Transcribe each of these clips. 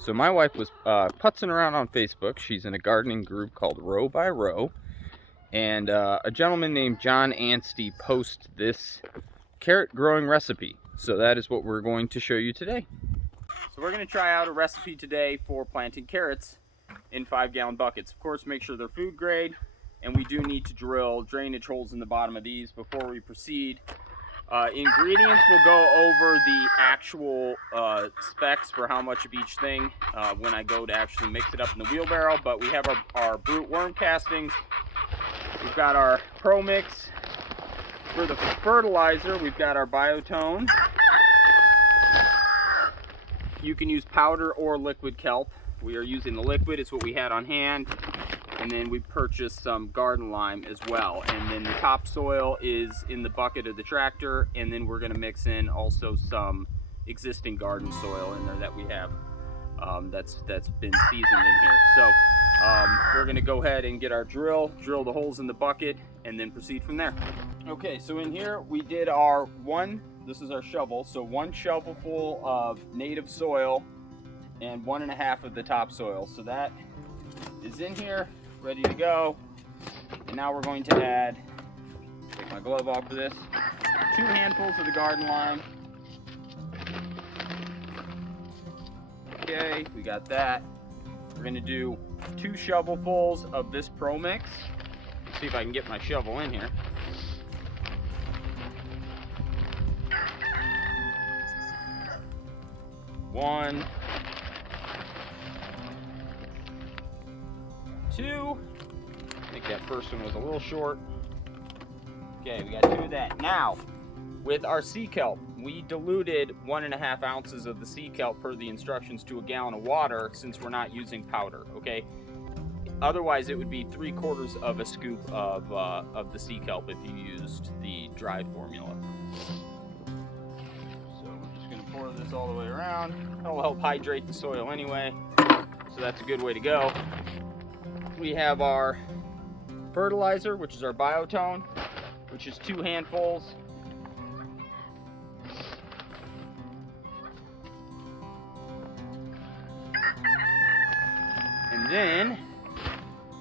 So my wife was putzing around on Facebook. She's in a gardening group called Row by Row. And a gentleman named John Anstey posted this carrot growing recipe. So that is what we're going to show you today. So we're going to try out a recipe today for planting carrots in 5-gallon buckets. Of course, make sure they're food grade. And we do need to drill drainage holes in the bottom of these before we proceed. Ingredients, we'll go over the actual specs for how much of each thing when I go to actually mix it up in the wheelbarrow. But we have our brute worm castings. We've got our Pro Mix. For the fertilizer, we've got our Biotone. You can use powder or liquid kelp. We are using the liquid, it's what we had on hand. And then we purchased some garden lime as well. And then the topsoil is in the bucket of the tractor. And then we're gonna mix in also some existing garden soil in there that we have that's been seasoned in here. So we're gonna go ahead and get our drill the holes in the bucket, and then proceed from there. Okay, so in here we did our this is our shovel. So 1 shovelful of native soil and 1.5 of the topsoil. So that is in here, ready to go. And now we're going to add, take my glove off for this, 2 handfuls of the garden lime. Okay, we got that. We're gonna do 2 shovelfuls of this Pro Mix. Let's see if I can get my shovel in here. One, 2. I think that first one was a little short. Okay, we got 2 of that. Now, with our sea kelp, we diluted 1.5 ounces of the sea kelp per the instructions to a gallon of water, since we're not using powder, okay? Otherwise, it would be 3/4 of a scoop of the sea kelp if you used the dry formula. So we're just gonna pour this all the way around. That'll help hydrate the soil anyway, so that's a good way to go. We have our fertilizer, which is our Biotone, which is 2 handfuls. And then,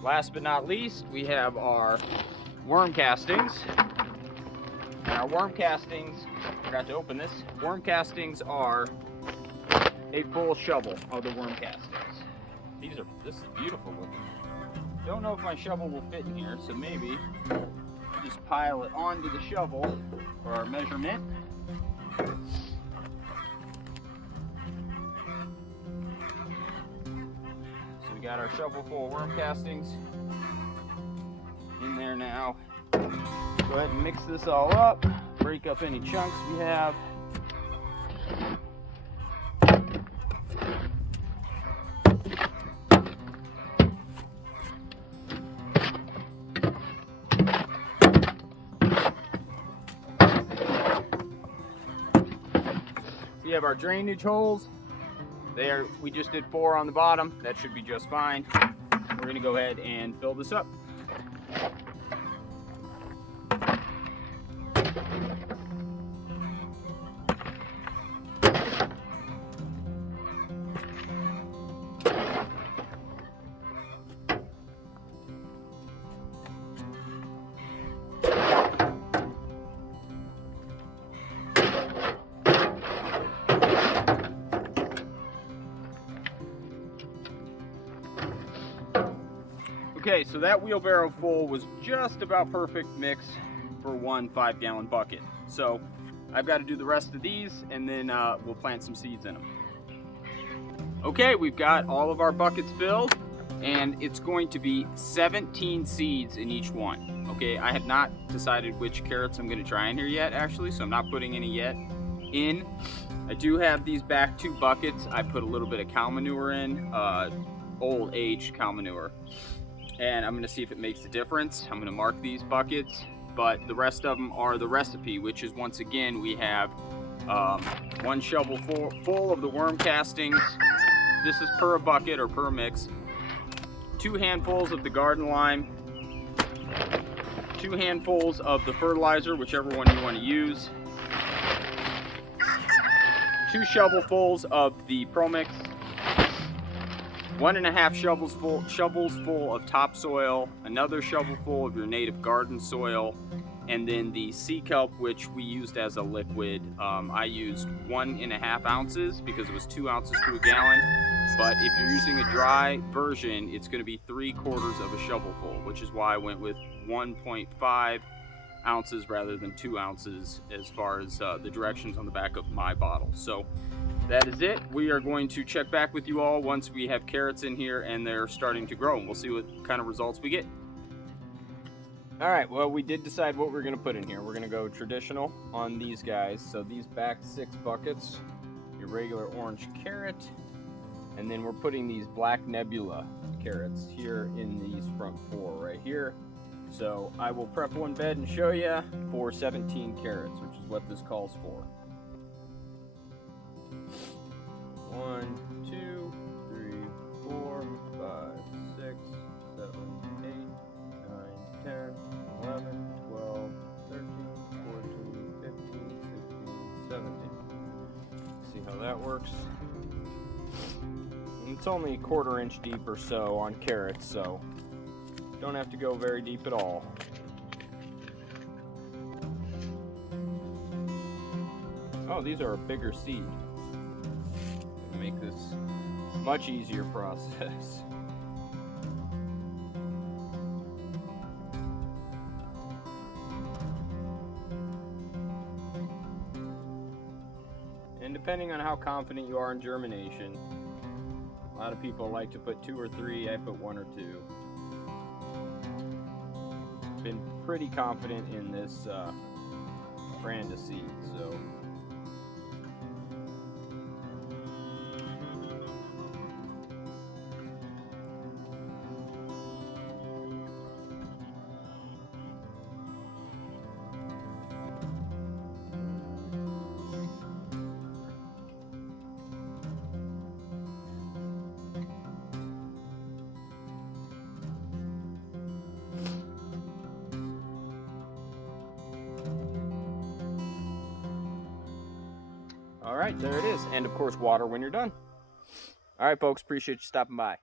last but not least, we have our worm castings. And our worm castings, forgot to open this, worm castings are a full shovel of the worm castings. This is beautiful looking. Don't know if my shovel will fit in here, so maybe just pile it onto the shovel for our measurement. So we got our shovel full of worm castings in there now. Go ahead and mix this all up, break up any chunks we have. We have our drainage holes. We just did 4 on the bottom. That should be just fine. We're gonna go ahead and fill this up. Okay, so that wheelbarrow full was just about perfect mix for 1 5-gallon bucket. So I've got to do the rest of these, and then we'll plant some seeds in them. Okay, we've got all of our buckets filled, and it's going to be 17 seeds in each one. Okay, I have not decided which carrots I'm going to try in here yet, actually, so I'm not putting any yet in. I do have these back 2 buckets. I put a little bit of cow manure in, old aged cow manure. And I'm gonna see if it makes a difference. I'm gonna mark these buckets, but the rest of them are the recipe, which is, once again, we have 1 shovel full of the worm castings. This is per bucket or per mix. 2 handfuls of the garden lime. 2 handfuls of the fertilizer, whichever one you want to use. 2 shovelfuls of the Pro Mix. 1.5 shovels full of topsoil, another shovel full of your native garden soil, and then the sea kelp, which we used as a liquid. I used 1.5 ounces because it was 2 ounces to a gallon. But if you're using a dry version, it's going to be 3/4 of a shovelful, which is why I went with 1.5 ounces rather than 2 ounces as far as the directions on the back of my bottle. So that is it. We are going to check back with you all once we have carrots in here and they're starting to grow, and we'll see what kind of results we get. All right, well, we did decide what we're going to put in here. We're going to go traditional on these guys. So these back 6 buckets, your regular orange carrot, and then we're putting these black nebula carrots here in these front 4 right here. So I will prep one bed and show you for 17 carrots, which is what this calls for. 1, 2, 3, 4, 5, 6, 7, 8, 9, 10, 11, 12, 13, 14, 15, 16, 17. See how that works? And it's only 1/4 inch deep or so on carrots, so don't have to go very deep at all. Oh, these are a bigger seed. Make this much easier process. And depending on how confident you are in germination, a lot of people like to put 2 or 3, I put 1 or 2. Been pretty confident in this brand of seed, so. All right, there it is. And of course, water when you're done. All right, folks, appreciate you stopping by.